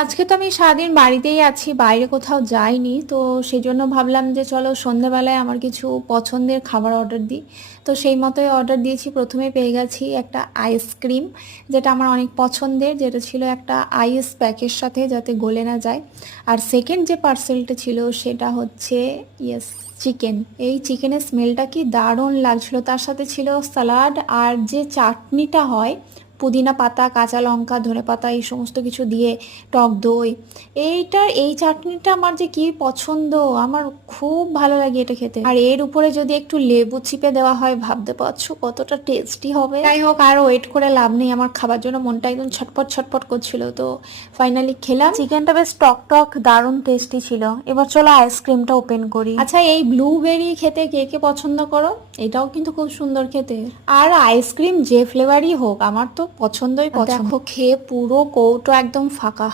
আজকে তো আমি সারাদিন বাড়িতেই আছি, বাইরে কোথাও যাইনি। তো সেই জন্য ভাবলাম যে চলো সন্ধেবেলায় আমার কিছু পছন্দের খাবার অর্ডার দিই। তো সেই মতোই অর্ডার দিয়েছি। প্রথমে পেয়ে গেছি একটা আইসক্রিম, যেটা আমার অনেক পছন্দের, যেটা ছিল একটা আইস প্যাকের সাথে যাতে গলে না যায়। আর সেকেন্ড যে পার্সেলটা ছিল সেটা হচ্ছে ইয়েস চিকেন। এই চিকেনের স্মেলটা কি দারুণ লাগছিল, তার সাথে ছিল স্যালাড আর যে চাটনিটা হয় পুদিনা পাতা, কাঁচা লঙ্কা, ধনেপাতা এই সমস্ত কিছু দিয়ে, টক দই। এই চাটনিটা আমার যে কি পছন্দ, আমার খুব ভালো লাগে এটা খেতে। আর এর উপরে যদি একটু লেবু চিপে দেওয়া হয়, ভাবতে পারছো কতটা টেস্টি হবে। যাই হোক, আর ওয়েট করে লাভ নেই, আমার খাবার জন্য মনটা একদম ছটপট ছটপট করছিল। তো ফাইনালি খেলাম। চিকেনটা বেশ টক টক দারুণ টেস্টি ছিল। এবার চলো আইসক্রিমটা ওপেন করি। আচ্ছা, এই ব্লুবেরি খেতে কে কে পছন্দ করো? এটাও কিন্তু খুব সুন্দর খেতে। আর আইসক্রিম যে ফ্লেভারই হোক, আমার তো পছন্দই পছন্দ। দেখো, খেয়ে পুরো কৌটো একদম ফাঁকা।